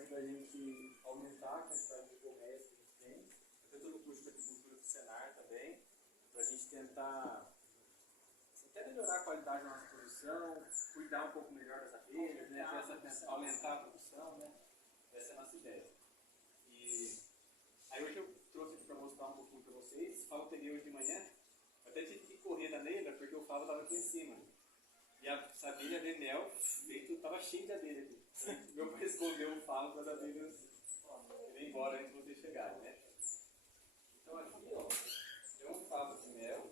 serve para a gente aumentar a quantidade de colmeias que a gente tem. Eu estou no curso de apicultura do Senar também, para a gente tentar até melhorar a qualidade da nossa produção, cuidar um pouco melhor das abelhas, né? Aumentar a produção, né? Essa é a nossa ideia. E aí hoje eu trouxe aqui para mostrar um pouquinho para vocês. Falteria hoje de manhã. Eu até tive que correr na Neila porque o Fábio estava aqui em cima. E a abelha de mel, estava cheio de abelha aqui. Meu pai escondeu o Fábio para as abelhas irem embora antes de vocês chegarem, né? Então aqui, ó, tem um favo de mel.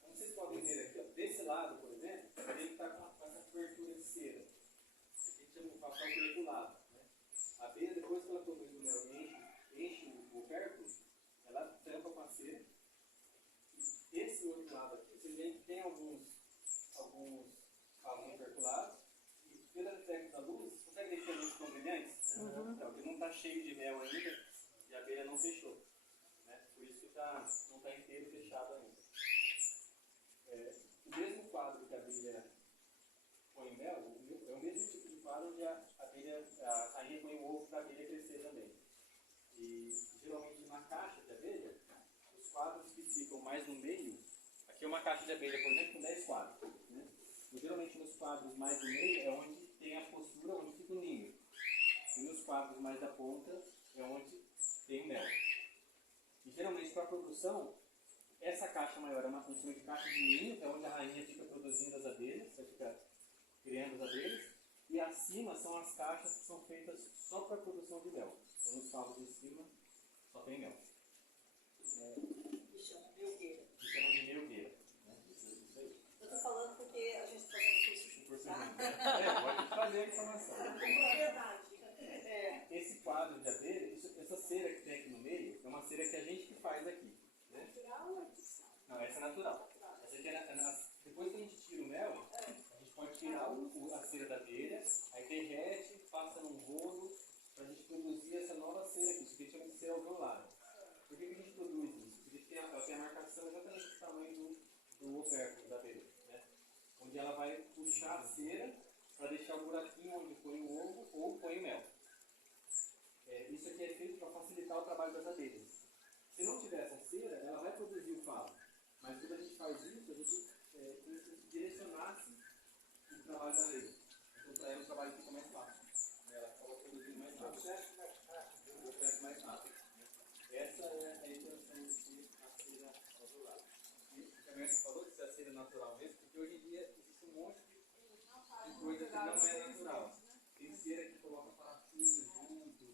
Como vocês podem ver aqui, ó, desse lado, por exemplo, ele está com essa cobertura de cera. A gente chama de papel perculado. Né? A abelha, depois que ela produz o mel e enche o pérculo, ela tampa com a cera. E esse outro lado aqui, vocês veem que tem alguns favos perculados. E pelo reflexo da luz, consegue ver que eles estão brilhantes? Uhum. Então, porque não está cheio de mel ainda e a abelha não fechou. Né? Por isso que não está inteiro fechado ainda. O mesmo quadro que a abelha põe mel, é o mesmo tipo de quadro onde a rainha põe o ovo para a abelha crescer também. E geralmente na caixa de abelha, os quadros que ficam mais no meio, aqui é uma caixa de abelha, por exemplo, com 10 quadros. Né? E geralmente nos quadros mais no meio é onde tem a postura, onde fica o ninho. E nos quadros mais da ponta é onde tem o mel. E geralmente para a produção, essa caixa maior é uma função de caixa de ninho, é onde a rainha fica produzindo as abelhas, você fica criando as abelhas. E acima são as caixas que são feitas só para a produção de mel. Então nos favos de cima só tem mel. Me chama de melgueira. Me chamam de melgueira. Né? Isso aí. Eu estou falando porque a gente está fazendo curso. Pode fazer a informação. É verdade. Esse quadro de abelha, essa cera que tem aqui no meio, é uma cera que a gente que faz aqui. Né? Natural ou artificial? Não, essa é natural. Essa aqui depois que a gente tira o mel, a gente pode tirar a cera da abelha, aí derrete, passa num rolo, para a gente produzir essa nova cera aqui, isso que a gente chama de cera alveolar. Por que a gente produz isso? Porque ela tem a marcação exatamente do tamanho do opérculo da abelha. Né? Onde ela vai puxar a cera para deixar o buraquinho onde põe o ovo ou põe o mel. Isso aqui é feito para facilitar o trabalho das abelhas. Se não tiver essa cera, ela vai produzir o favo. Mas quando a gente faz isso, a gente como se direcionasse o trabalho da abelha. Então, para ela, o trabalho fica mais fácil. Ela acaba produzindo mais rápido. O processo mais rápido. Essa é a intenção de ser a cera natural. E também você falou que isso é cera natural mesmo, porque hoje em dia existe um monte de coisa que não é natural. Tem cera que coloca parafuso junto.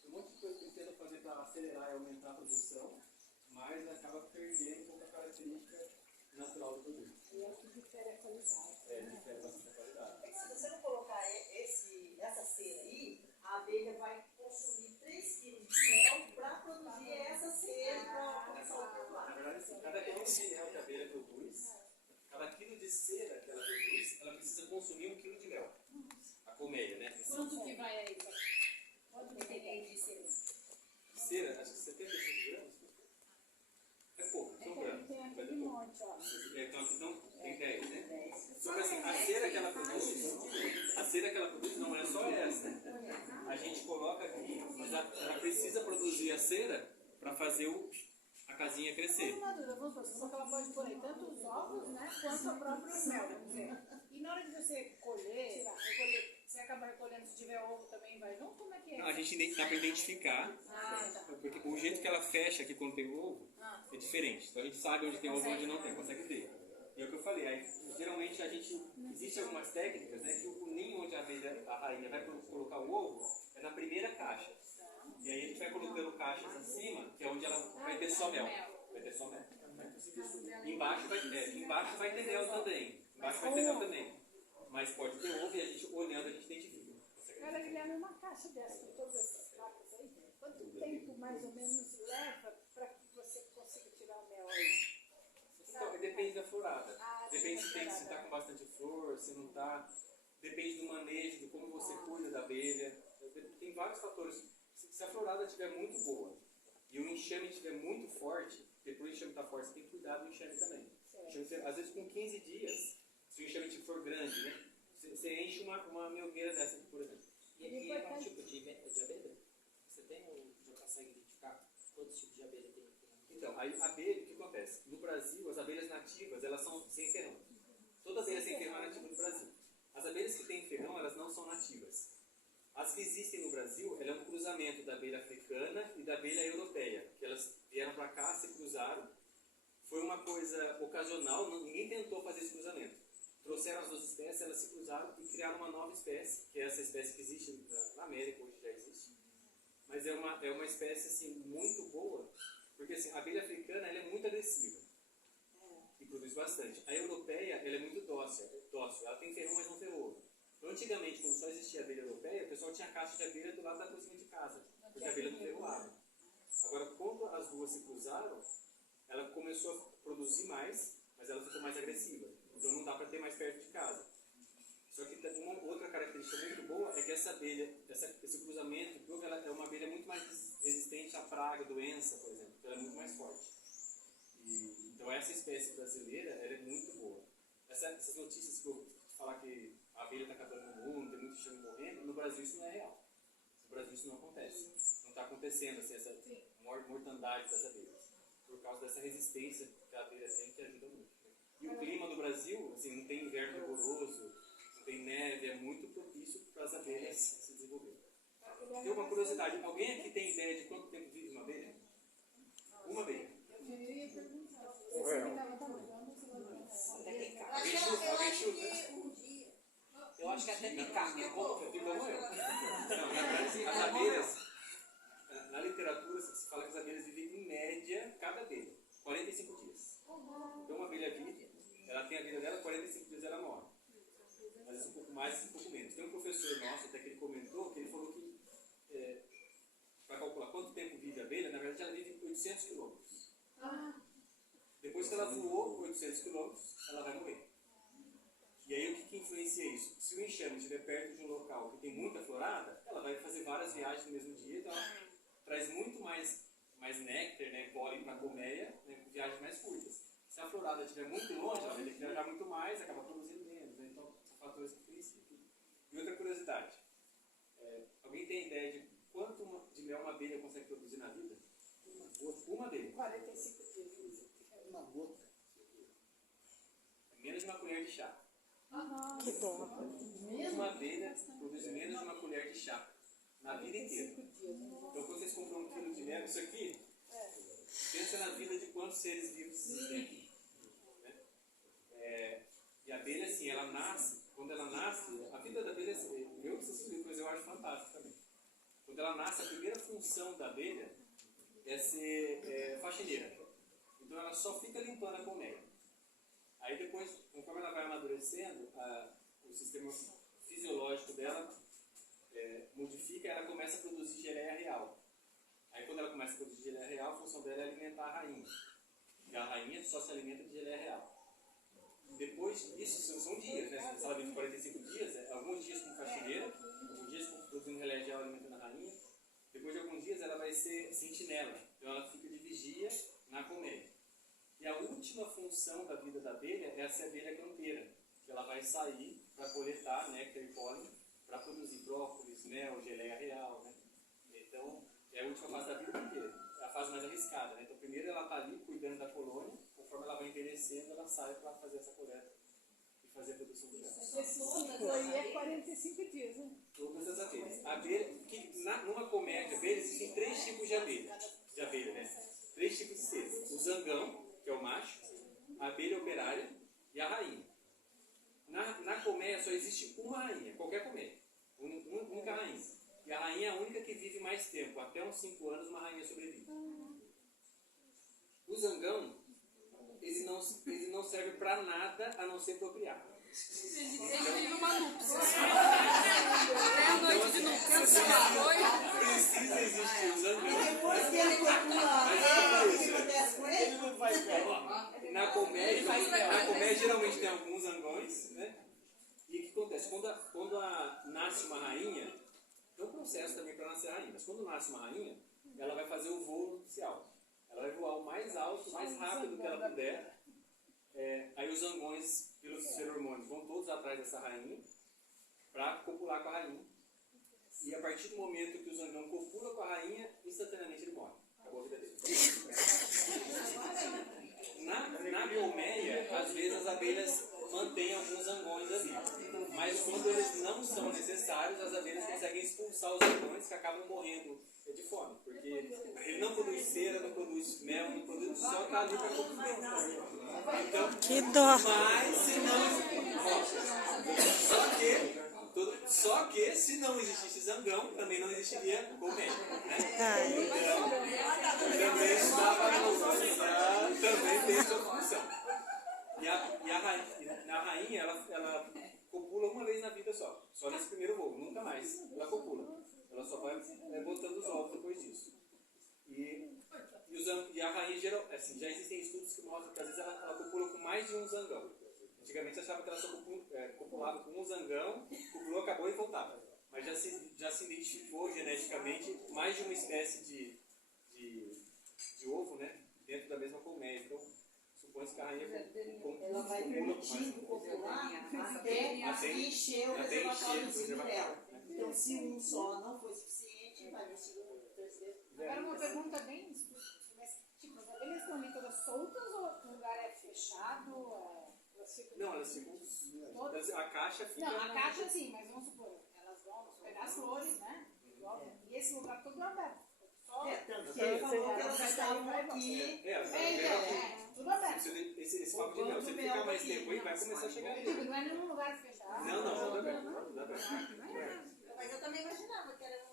Tem um monte de coisa que tenta fazer para acelerar e aumentar a produção, mas acaba perdendo um pouco a característica natural do produto. E é o que difere a qualidade. Difere bastante a qualidade. Se você não colocar essa cera aí, a abelha vai consumir 3 kg de mel para produzir essa cera para começar o trabalho. Na verdade, assim, cada quilo de mel que a abelha produz, cada quilo de cera que ela produz, ela precisa consumir 1 kg de mel. A colmeia, né? Quanto que vai aí? Quanto que tem de cera? Cera, acho que 75 gramas. É pouco, são gramas. Tem aquele monte, ó. Então, tem 10, né? Só que assim, a cera que ela produz não é só essa. A gente coloca aqui, mas ela precisa produzir a cera para fazer a casinha crescer. Uma dúvida, vamos supor, ela pode pôr aí tanto os ovos, né, quanto o próprio mel, vamos dizer. E na hora de você colher, você acaba recolhendo, se tiver ovo também vai junto, como é que é? Não, a gente dá para identificar, Tá. porque o jeito que ela fecha aqui quando tem ovo é diferente. Então a gente sabe onde tem ovo e onde não tem, consegue ver. E é o que eu falei, aí, geralmente existe algumas técnicas, né, que o ninho onde a rainha vai colocar o ovo é na primeira caixa. E aí a gente vai colocando caixas acima, que é onde ela vai ter só mel. Vai ter só mel. Embaixo vai ter mel também. Embaixo vai ter mel também. Mas pode ter ovo e a gente olhando a gente identifica. Cara, Guilherme, uma caixa dessa com todas essas placas aí, quanto tempo mais ou menos leva para que você consiga tirar o mel aí? Então, depende da florada. Depende se florada. está com bastante flor, se não está. Depende do manejo, de como você cuida da abelha. Tem vários fatores. Se a florada estiver muito boa e o enxame estiver muito forte, porque para o enxame estar forte, você tem que cuidar do enxame também. Enxame, às vezes com 15 dias, se o enxame for grande, né, você enche uma melgueira dessa aqui, por exemplo. E aqui é qual tipo de abelha? Você tem ou já consegue identificar quantos tipos de abelha tem aqui? Então, a abelha, o que acontece? No Brasil, as abelhas nativas, elas são sem ferrão. Toda abelha sem ferrão é nativa do Brasil. As abelhas que têm ferrão, elas não são nativas. As que existem no Brasil, ela é um cruzamento da abelha africana e da abelha europeia, que elas vieram para cá, se cruzaram. Foi uma coisa ocasional, ninguém tentou fazer esse cruzamento. Trouxeram as duas espécies, elas se cruzaram e criaram uma nova espécie, que é essa espécie que existe na América, hoje já existe. Mas é uma espécie assim, muito boa, porque assim, a abelha africana ela é muito agressiva e produz bastante. A europeia ela é muito dócil, ela tem ferrão, mas não ferrou. Então, antigamente, quando só existia a abelha europeia, o pessoal tinha caixa de abelha do lado da cozinha de casa, porque a abelha não ferroava. Agora, quando as duas se cruzaram, ela começou a produzir mais, mas ela ficou mais agressiva. Então não dá para ter mais perto de casa. Só que uma outra característica muito boa é que essa abelha, esse cruzamento, ela é uma abelha muito mais resistente à praga, doença, por exemplo. Ela é muito mais forte. Então essa espécie brasileira, ela é muito boa. Essas notícias que eu falar que a abelha está acabando no mundo, tem muito enxame morrendo, no Brasil isso não é real. No Brasil isso não acontece. Não está acontecendo assim, essa mortandade das abelhas. Por causa dessa resistência que a abelha tem, que ajuda muito. E o clima do Brasil, assim, não tem inverno rigoroso, não tem neve, é muito propício para as abelhas se desenvolverem. Tem uma curiosidade, alguém aqui tem ideia de quanto tempo vive uma abelha? Uma abelha. Alguém chuta? Eu acho que até picar. Ficou como eu. Não, na verdade, as abelhas, na literatura se fala que as abelhas vivem em média, cada abelha, 45 dias. Então uma abelha vive, ela tem a vida dela, 45 dias ela morre. Às vezes um pouco mais, um pouco menos. Tem um professor nosso, até que ele comentou, que ele falou que, para calcular quanto tempo vive a abelha, na verdade ela vive 800 quilômetros. Depois que ela voou 800 quilômetros, ela vai morrer. E aí o que influencia isso? Se o enxame estiver perto de um local que tem muita florada, ela vai fazer várias viagens no mesmo dia, então ela traz muito mais néctar, né, pólen para a colmeia, né, com viagens mais curtas. Se a florada estiver muito longe, ela vai ter que viajar muito mais, acaba produzindo menos. Né? Então, são fatores que influenciam. E outra curiosidade, alguém tem ideia de quanto de mel uma abelha consegue produzir na vida? Uma abelha. 45 dias. Uma gota. Menos de uma colher de chá. Que dó. Uma abelha produz menos de uma colher de chá na vida inteira. Então, quando vocês compram um quilo de mel, isso aqui, pensa na vida de quantos seres vivos existem. Né? E a abelha, assim, ela nasce, quando ela nasce, a vida da abelha, eu acho fantástico também. Quando ela nasce, a primeira função da abelha é ser faxineira. Então, ela só fica limpando a colmeia. Aí depois, conforme ela vai amadurecendo, o sistema fisiológico dela modifica e ela começa a produzir geleia real. Aí quando ela começa a produzir geleia real, a função dela é alimentar a rainha. E a rainha só se alimenta de geleia real. Depois, isso são dias, né? Se ela vive 45 dias, alguns dias como faxineira, alguns dias produzindo geleia real alimentando a rainha. Depois de alguns dias ela vai ser sentinela. Então ela fica de vigia na colmeia. E a última função da vida da abelha é ser abelha campeira, que ela vai sair para coletar néctar e pólen para produzir brócolis, mel, geleia real. Né? Então, é a última fase da vida porque é a fase mais arriscada. Né? Então, primeiro ela está ali cuidando da colônia, conforme ela vai envelhecendo, ela sai para fazer essa coleta e fazer a produção do mel. Esse aí é 45 dias, né? Todas as abelhas. Numa colmeia de abelhas, existem 3 tipos de abelha. Né? 3 tipos de seres. O zangão, que é o macho, a abelha operária e a rainha. Na colmeia só existe uma rainha, qualquer colmeia. Única rainha. E a rainha é a única que vive mais tempo. Até uns 5 anos uma rainha sobrevive. O zangão, ele não serve para nada a não ser procriar. Ele vive uma núpcia. É noite de núpcia, Precisa existir o zangão. E depois que ele copula, o que acontece com ele? Ele não faz bem. Na colmeia geralmente tem alguns zangões, né? E o que acontece? Quando nasce uma rainha, tem um processo também para nascer a rainha, mas quando nasce uma rainha, ela vai fazer o voo nupcial. Ela vai voar o mais alto, o mais rápido que ela puder. Aí os zangões, pelos feromônios, vão todos atrás dessa rainha para copular com a rainha. E a partir do momento que o zangão copula com a rainha, instantaneamente ele morre. Acabou a vida dele. Na colmeia, às vezes as abelhas mantêm alguns zangões ali. Mas quando eles não são necessários, as abelhas conseguem expulsar os zangões que acabam morrendo de fome. Porque ele não produz cera, não produz mel, não produz, só está ali para comer. Então, Que dó. mas se não. Só que se não existisse zangão, também não existiria colmeia. Né? Então, também dá para localizar, também tem sua função. E a rainha, ela copula uma vez na vida só nesse primeiro voo, nunca mais ela copula. Ela só vai botando os ovos depois disso. E a rainha, assim, já existem estudos que mostram que às vezes ela copula com mais de um zangão. Antigamente você achava que ela só copulava com um zangão, copulou, acabou e voltava. Mas já se identificou geneticamente mais de uma espécie de ovo, né, dentro da mesma colmeia. Então, supõe-se que a rainha ela vai permitindo copular até encher o reservatóriozinho dela. Então, se um só não for suficiente, vai no segundo, no terceiro. Agora uma pergunta bem específica, mas tipo, as abelhas estão ali todas soltas ou o lugar é fechado? Não, elas ficam. A caixa fica. Não, a caixa sim, mas vamos supor, elas vão pegar as flores, né? E esse lugar todo aberto. Tanto que ele falou que elas estavam aqui. Tudo aberto. Esse papo de mel, se ele ficar mais tempo aí, vai começar a chegar aí. Não é nenhum lugar fechado. Não, tudo aberto. Mas eu também imaginava que era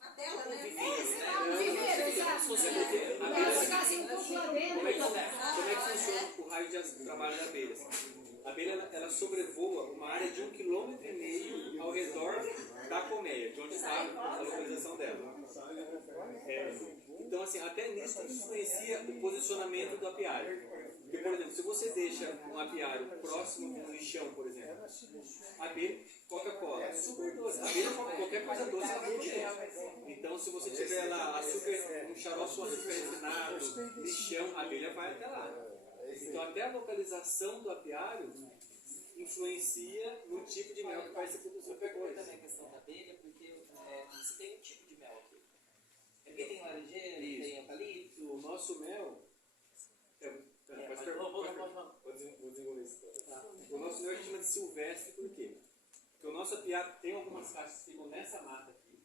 uma tela, né? Viveiro, exato. E elas ficassem um pouco lá dentro. Como é que funciona o raio de trabalho da abelha? A abelha ela sobrevoa uma área de 1,5 km ao redor da colmeia, de onde está a localização dela. Então, assim, até nisso influencia o posicionamento do apiário. Porque, por exemplo, se você deixa um apiário próximo de um lixão, por exemplo, a abelha, Coca-Cola, super doce. A abelha come qualquer coisa doce, ela vai comer. Então, se você tiver lá açúcar, um xarope com açúcar refinado, lixão, a abelha vai até lá. Então, até a localização do apiário influencia no tipo de mel que vai ser produzido Pergunta depois. também a questão da abelha, porque você tem um tipo de mel aqui. É porque tem laranjeira, tem eucalipto. O nosso mel. Vou desenvolver isso. O nosso mel a gente chama de silvestre, por quê? Porque o nosso apiário tem algumas caixas que ficam nessa mata aqui,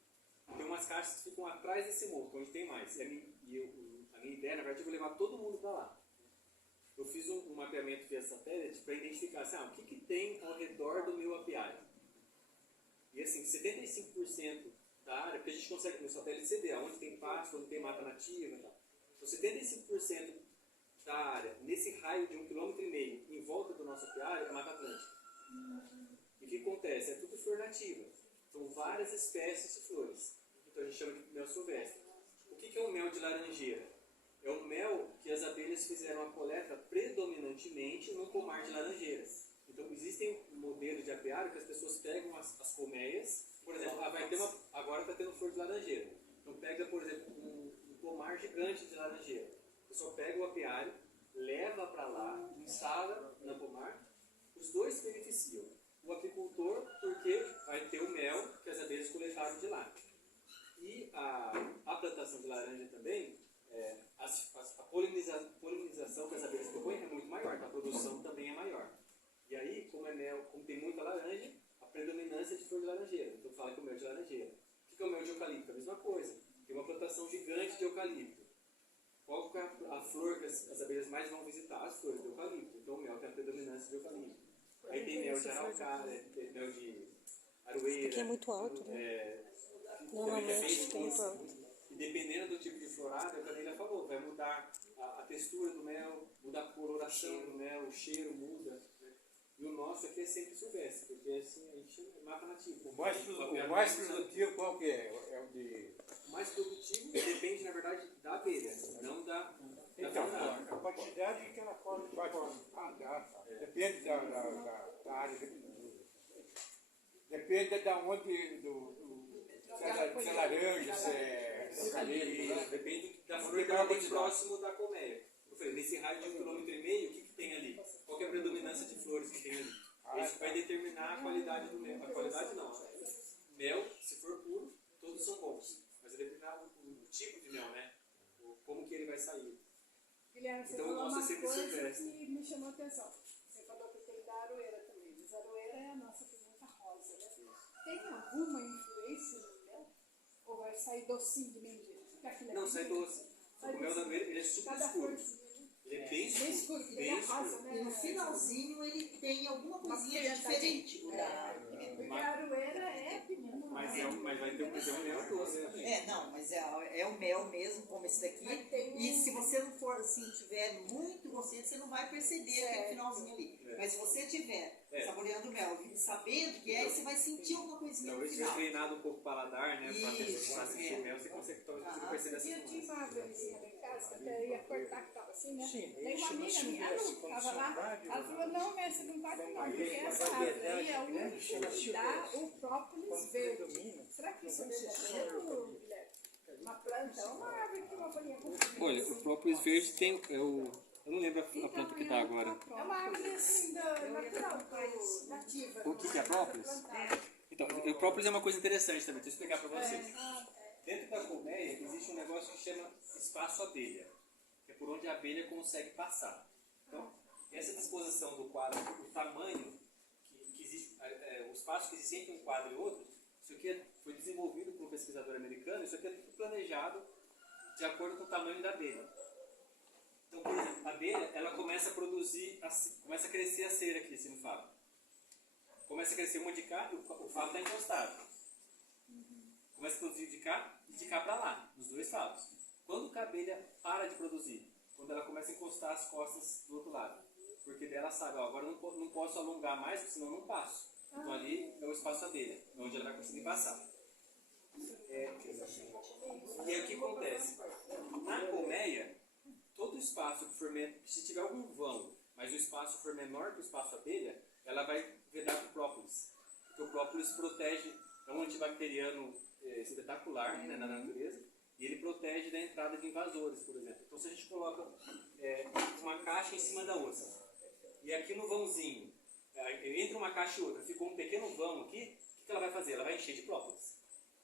tem umas caixas que ficam atrás desse morro, onde tem mais. E a minha ideia, na verdade, eu vou levar todo mundo para lá. Eu fiz um mapeamento via satélite para identificar assim, o que tem ao redor do meu apiário. E assim, 75% da área, porque a gente consegue no satélite CD, onde tem pasto, onde tem mata nativa e tal. Então, 75% da área, nesse raio de 1,5 km em volta do nosso apiário, é Mata Atlântica. E o que acontece? É tudo flor nativa. São várias espécies de flores. Então a gente chama de mel silvestre. O que é o mel de laranjeira? É um mel que as abelhas fizeram a coleta predominantemente no pomar de laranjeiras. Então existem modelos de apiário que as pessoas pegam as colmeias, por exemplo, agora está tendo flor de laranjeira. Então pega, por exemplo, um pomar gigante de laranjeira. A pessoa pega o apiário, leva para lá, instala na pomar, os dois se beneficiam. O apicultor, porque vai ter o mel que as abelhas coletaram de lá. E a plantação de laranja também, a polinização que as abelhas propõem é muito maior, então a produção também é maior. E aí, como tem muita laranja, a predominância é de flor de laranjeira. Então fala que é o mel de laranjeira. O que é o mel de eucalipto? A mesma coisa. Tem uma plantação gigante de eucalipto. Qual que é a flor que as abelhas mais vão visitar? As flores do eucalipto. Então o mel tem a predominância de eucalipto. Aí tem mel de araucária, tem mel de aroeira. Aqui é muito alto, né? Normalmente tem muito alto. E dependendo do tipo de florada, a Camila falou, vai mudar a textura do mel, mudar a coloração do mel, o cheiro muda. Né? E o nosso aqui é sempre silvestre, porque assim a gente mata nativo. O mais produtivo qual que é? É o de... O mais produtivo depende, na verdade, da abelha, não da florada. A quantidade que ela pode depende da área. Depende da onde, se é laranja, se é eucalipto. Depende da flor que ela tem próximo da colmeia. Eu falei, nesse raio de 1,5 km, o que tem ali? Qual que é a predominância de flores que tem ali? Isso vai determinar a qualidade qualidade do mel. A qualidade não. Mel, se for puro, todos são bons. Mas é determinado o tipo de mel, né? Como que ele vai sair. Guilherme, você Então, eu falou gosto uma sempre de coisa silvestre. que me chamou a atenção. Você falou que tem da aroeira também, mas a aroeira é a nossa pimenta rosa, né? Tem alguma influência no mel? Ou vai sair docinho de mesmo jeito? Porque aquilo Não, aqui sai doce. sai O mel da docinho. aroeira, ele é super Cada escuro. florzinha, né? Ele é bem Bem escuro. escuro, porque ele Bem é rosa, escuro. né? E no finalzinho ele tem alguma coisinha pimenta diferente. O da Porque a aroeira é pimenta. Mas vai ter um mel doce também. não, mas é o mel mesmo, como esse daqui. E se você não for assim, tiver muito gostoso, você não vai perceber aquele finalzinho ali. Mas se você tiver saboreando o mel, sabendo que você vai sentir alguma coisinha no Talvez final. tenha treinado um pouco o paladar, né? Pra Isso, tentar sentir o mel, você consegue talvez perceber essa Eu tinha nuance. uma vizinha lá em casa que até ia cortar que tava assim, né? Sim, Tem uma chama amiga minha, a Lu, tava lá, ela falou, não, mas você não pode não, porque essa árvore aí é a única que dá o própolis verde. Será que isso é verdadeiro, Guilherme? Uma planta, uma árvore que uma folhinha comprida. Olha, o própolis verde tem. Eu não lembro a planta que tá agora. É uma árvore assim, natural, nativa. O que é própolis? Então, o própolis é uma coisa interessante também, deixa eu explicar para vocês. Dentro da colmeia existe um negócio que chama espaço abelha, que é por onde a abelha consegue passar. Então, essa disposição do quadro, o tamanho que existe, o espaço que existe entre um quadro e outro, isso aqui foi desenvolvido por um pesquisador americano, isso aqui é tudo planejado de acordo com o tamanho da abelha. Então, por exemplo, a abelha, ela começa a produzir, começa a crescer a cera aqui, assim no favo. Começa a crescer uma de cá, o favo está encostado. Começa a produzir de cá para lá, nos dois favos. Quando a abelha para de produzir? Quando ela começa a encostar as costas do outro lado. Porque daí ela sabe, agora eu não posso alongar mais, porque senão eu não passo. Então ali é o espaço abelha, onde ela vai conseguir passar. E aí o que acontece? Na colmeia, todo o espaço que for menor, se tiver algum vão, mas o espaço for menor que o espaço abelha, ela vai vedar com o própolis. Porque o própolis protege, é um antibacteriano espetacular, né, na natureza, e ele protege da entrada de invasores, por exemplo. Então se a gente coloca uma caixa em cima da outra, e aqui no vãozinho, entre uma caixa e outra, ficou um pequeno vão aqui, o que ela vai fazer? Ela vai encher de própolis.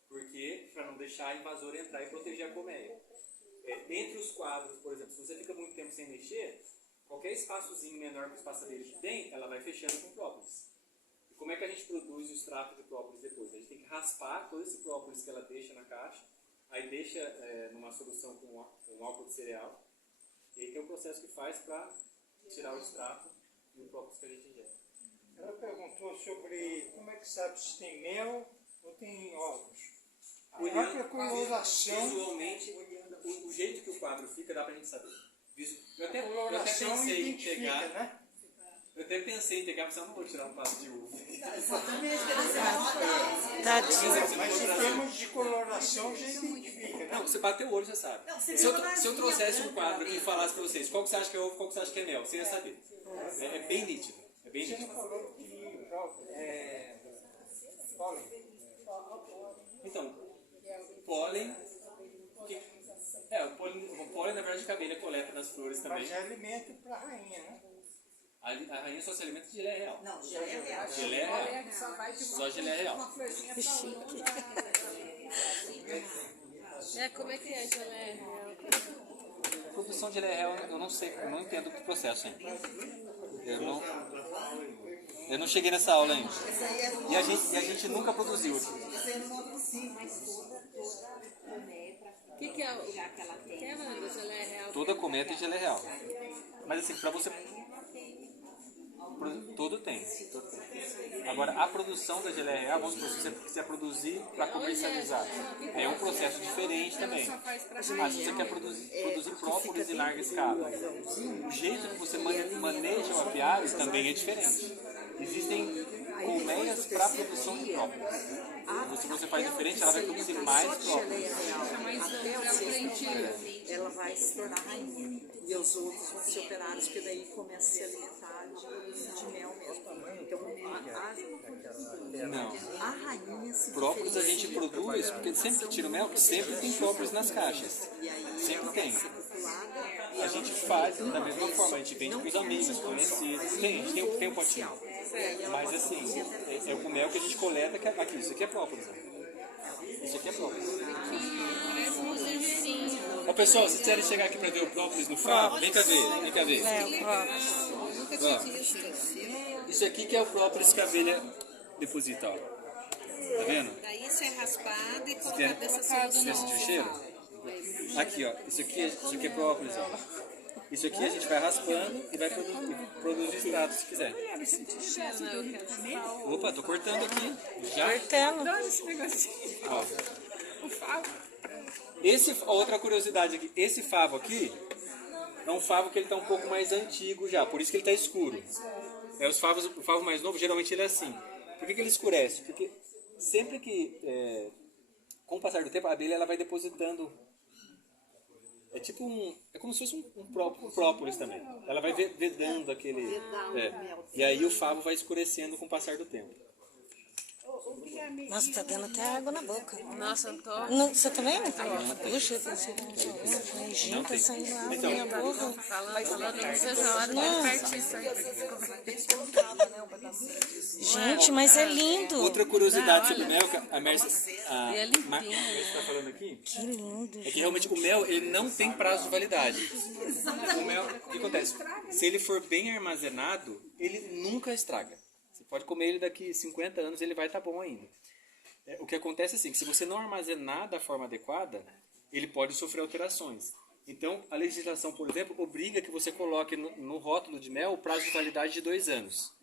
Porque, para não deixar a invasora entrar e proteger a colmeia. Entre os quadros, por exemplo, se você fica muito tempo sem mexer, qualquer espaçozinho menor que o espaço dele que tem, ela vai fechando com própolis. E como é que a gente produz o extrato de própolis depois? A gente tem que raspar todo esse própolis que ela deixa na caixa, aí deixa numa solução com álcool de cereal, e aí tem um processo que faz para tirar o extrato e o própolis que a gente injeta. Ela perguntou sobre como é que sabe se tem mel ou tem ovos. A própria coloração, Visualmente, o jeito que o quadro fica, dá pra gente saber. Eu até coloração pensei em identifica, pegar, né? eu até pensei em pegar, mas eu não vou tirar um passo de uva. Exatamente, Mas em termos de coloração já identifica, né? Não, você bateu o olho, você sabe. Não, você Se eu, viu na se eu linha trouxesse um branca quadro ali. e falasse pra vocês qual que você acha que é ovo, qual que você acha que é mel, você ia saber. É bem nítido. É bem Você não nítido. falou de pólen. Então, pólen. O pólen, na verdade, que a abelha coleta nas flores também. Mas é alimento para a rainha, né? A rainha só se alimenta de geleia real. Não, já é real. Geleia real. Olha, que só vai de Só geleia real. uma florzinha pra outra. Como é que é, geleia? Produção de geleia real, eu não sei, eu não entendo o processo ainda. Eu não cheguei nessa aula ainda. E a gente nunca produziu aqui. O que é o que é da geleia real? Toda colmeia tem geleia real. Mas assim, pra você... Tudo tem. Agora, a produção da geleia real, vamos supor, se você quiser produzir para comercializar, é um processo diferente também. Mas se você quer produzir própolis em larga escala, o jeito que você maneja o apiário também é diferente. Existem colmeias para produção de própolis. Então, se você faz diferente, ela vai produzir mais própolis. Ela vai se tornar rainha. E os outros vão ser operados, porque daí começa a se alimentar de mel mesmo. Então, Não. a rainha se Própolis a gente produz, porque sempre que tira o mel, sempre tem própolis nas caixas. Sempre tem. A gente faz da mesma forma, a gente vende para os amigos, conhecidos. A gente tem um potinho. Mas assim, é o mel que a gente coleta, que aqui, isso aqui é própolis. Isso aqui é própolis. Parece um gergelim. Ó, pessoal, se quiserem chegar aqui pra ver o própolis no favo, vem cá ver, vem cá ver. Ó, isso aqui que é o própolis que a abelha deposita, ó. Tá vendo? Daí isso é raspado e Quer colocado dessa solução. sentir o cheiro? Aqui, ó, isso aqui é própolis, ó. Isso aqui a gente vai raspando e vai produzir extrato se quiser. Opa, tô cortando aqui. Já. Adoro esse negocinho. Ó. O favo. Outra curiosidade aqui, esse favo aqui é um favo que ele tá um pouco mais antigo já, por isso que ele tá escuro. O favo mais novo, geralmente ele é assim. Por que ele escurece? Porque sempre que, com o passar do tempo, a abelha ela vai depositando. É tipo é como se fosse um própolis também. Ela vai vedando aquele. E aí o favo vai escurecendo com o passar do tempo. Nossa, tá dando até água na boca. Nossa, eu tô... Não, você também? Puxa, eu pensei que gente, tá saindo água na minha boca. Falando, não sei se a hora tá perto disso aí. Gente, mas é lindo. Outra curiosidade sobre o mel, que a Mércia é limpinho. está falando aqui, Que lindo. é que realmente o mel ele não tem prazo de validade. O mel, o que acontece? Se ele for bem armazenado, ele nunca estraga. Você pode comer ele daqui 50 anos, ele vai estar bom ainda. O que acontece é assim, que se você não armazenar da forma adequada, ele pode sofrer alterações. Então, a legislação, por exemplo, obriga que você coloque no rótulo de mel o prazo de validade de 2 anos.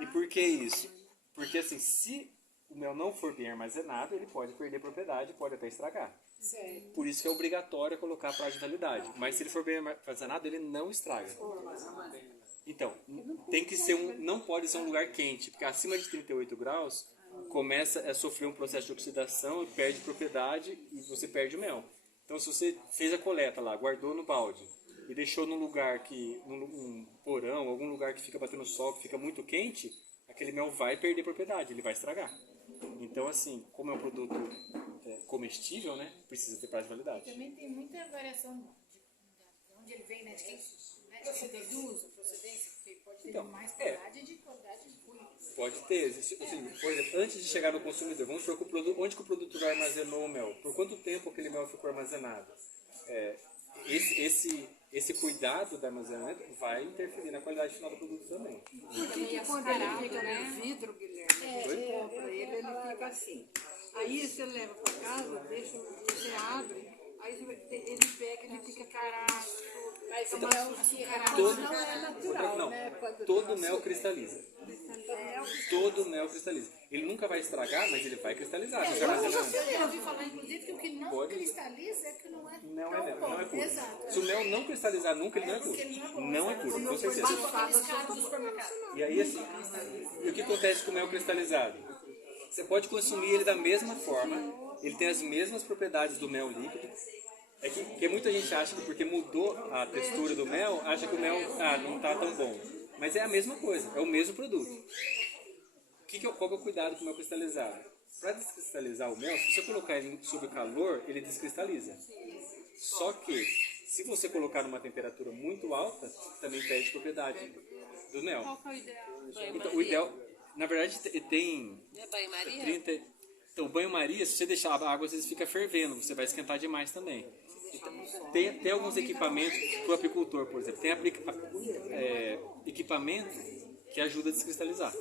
E por que isso? Porque assim, se o mel não for bem armazenado, ele pode perder propriedade, pode até estragar. Por isso que é obrigatório colocar prazo de validade. Mas se ele for bem armazenado, ele não estraga. Então, tem que ser não pode ser um lugar quente, porque acima de 38 graus começa a sofrer um processo de oxidação e perde propriedade e você perde o mel. Então, se você fez a coleta lá, guardou no balde e deixou num lugar num porão, algum lugar que fica batendo sol, que fica muito quente, aquele mel vai perder propriedade, ele vai estragar. Então, assim, como é um produto comestível, né, precisa ter prazo de validade. Também tem muita variação de onde ele vem, né? De quem produz, a procedência, porque pode ter mais qualidade de qualidade ruim. Pode ter. Assim, por exemplo, antes de chegar no consumidor, vamos supor que onde que o produtor armazenou o mel? Por quanto tempo aquele mel ficou armazenado? Esse cuidado do armazenamento vai interferir na qualidade final do produto também. Por que quando ele fica no vidro, Guilherme, você compra ele fica assim. Aí você leva para casa, você abre, aí ele pega, ele fica caraço. Mas o mel não é natural, não, né? Todo mel cristaliza. Todo mel cristaliza. Ele nunca vai estragar, mas ele vai cristalizar. Eu ouvi falar, inclusive, que o que não cristaliza é que não é não é mel, não é puro. Exato. Se o mel não cristalizar nunca, ele não é puro. Não é puro, com certeza. E aí, assim, e o que acontece com o mel cristalizado? Você pode consumir ele da mesma forma, ele tem as mesmas propriedades do mel líquido. É que muita gente acha que porque mudou a textura do mel, acha que o mel não está tão bom. Mas é a mesma coisa, é o mesmo produto. Qual que é o cuidado com o mel cristalizado? Para descristalizar o mel, se você colocar ele sob calor, ele descristaliza. Só que, se você colocar numa temperatura muito alta, também perde propriedade do mel. Qual que é o ideal? Então, o ideal, na verdade, tem É banho-maria? 30... Então, o banho-maria, se você deixar a água, às vezes fica fervendo, você vai esquentar demais também. Tem alguns equipamentos para o apicultor, por exemplo. Tem equipamento que ajuda a descristalizar.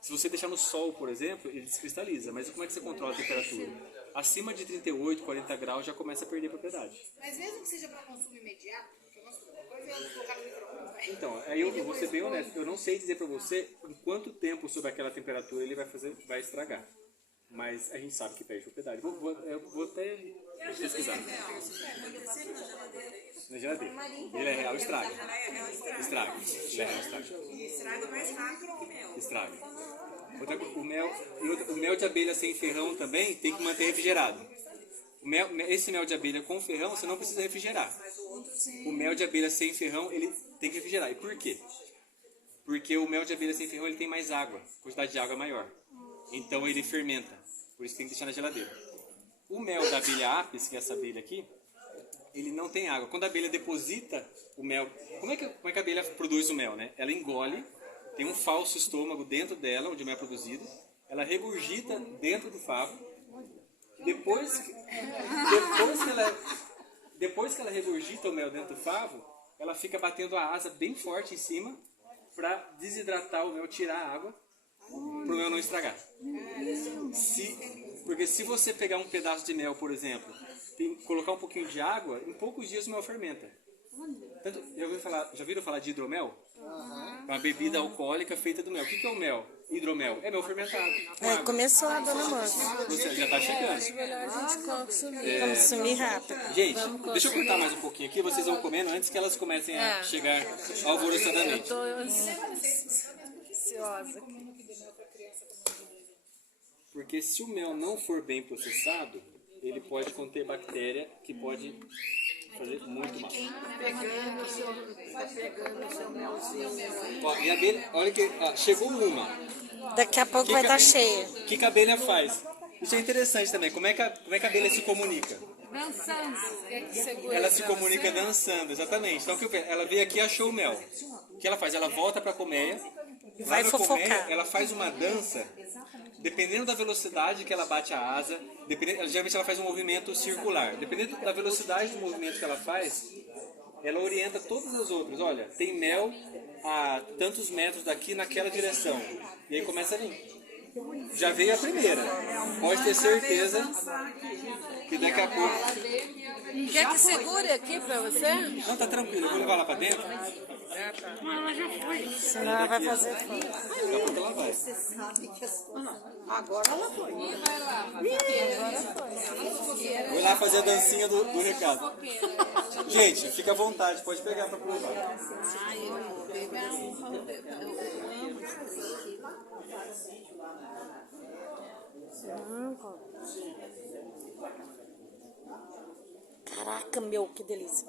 Se você deixar no sol, por exemplo, ele descristaliza. Mas como é que você controla a temperatura? Acima de 38, 40 graus já começa a perder propriedade. Mas mesmo que seja para consumo imediato, porque uma coisa é colocar no micro-ondas. Então, aí eu vou ser bem honesto. Eu não sei dizer para você em quanto tempo sob aquela temperatura ele vai estragar. Mas a gente sabe que perde propriedade. Eu vou até pesquisar. Na geladeira. Ele é real, estraga. Estraga. Ele é real, estraga. E estraga mais rápido que mel. Estraga. O mel de abelha sem ferrão também tem que manter refrigerado. Esse mel de abelha com ferrão você não precisa refrigerar. O mel de abelha sem ferrão ele tem que refrigerar. E por quê? Porque o mel de abelha sem ferrão ele tem mais água. A quantidade de água é maior. Então ele fermenta. Por isso tem que deixar na geladeira. O mel da abelha apis, que é essa abelha aqui, ele não tem água. Quando a abelha deposita o mel... Como é que a abelha produz o mel, né? Ela engole tem um falso estômago dentro dela, onde o mel é produzido. Ela regurgita dentro do favo. Depois que ela regurgita o mel dentro do favo, ela fica batendo a asa bem forte em cima para desidratar o mel, tirar a água, para o mel não estragar. Porque se você pegar um pedaço de mel, por exemplo, e colocar um pouquinho de água, em poucos dias o mel fermenta. Tanto, já ouviram falar de hidromel? É uma bebida alcoólica feita do mel. O que é o mel? Hidromel. É mel fermentado. Começou a dona Márcia. Você já está chegando. Melhor a gente consumir rápido. Gente, deixa eu cortar mais um pouquinho aqui. Vocês vão comendo antes que elas comecem a chegar alvoroçadamente. Eu tô ansiosa. Porque se o mel não for bem processado, ele pode conter bactéria que pode fazer muito mal. Pegando o seu melzinho. Ó, e a abelha, olha que chegou uma. Daqui a pouco vai estar cheia. O que a abelha faz? Isso é interessante também. Como é que a abelha se comunica? Dançando. Ela se comunica dançando, exatamente. Então ela veio aqui e achou o mel. O que ela faz? Ela volta para a colmeia. Vai fofocar. Ela faz uma dança. Dependendo da velocidade que ela bate a asa, geralmente ela faz um movimento circular. Dependendo da velocidade do movimento que ela faz, ela orienta todas as outras. Olha, tem mel a tantos metros daqui naquela direção. E aí começa a vir. Já veio a primeira. Pode ter certeza que daqui a pouco... Quer que segure aqui pra você? Não, tá tranquilo. Eu vou levar lá pra dentro. Senão ela vai fazer tudo. Daqui a pouco ela vai. Você sabe que as coisas... Agora ela foi. Vou lá fazer a dancinha do recado. Gente, fica à vontade. Pode pegar pra provar. Caraca, meu, que delícia.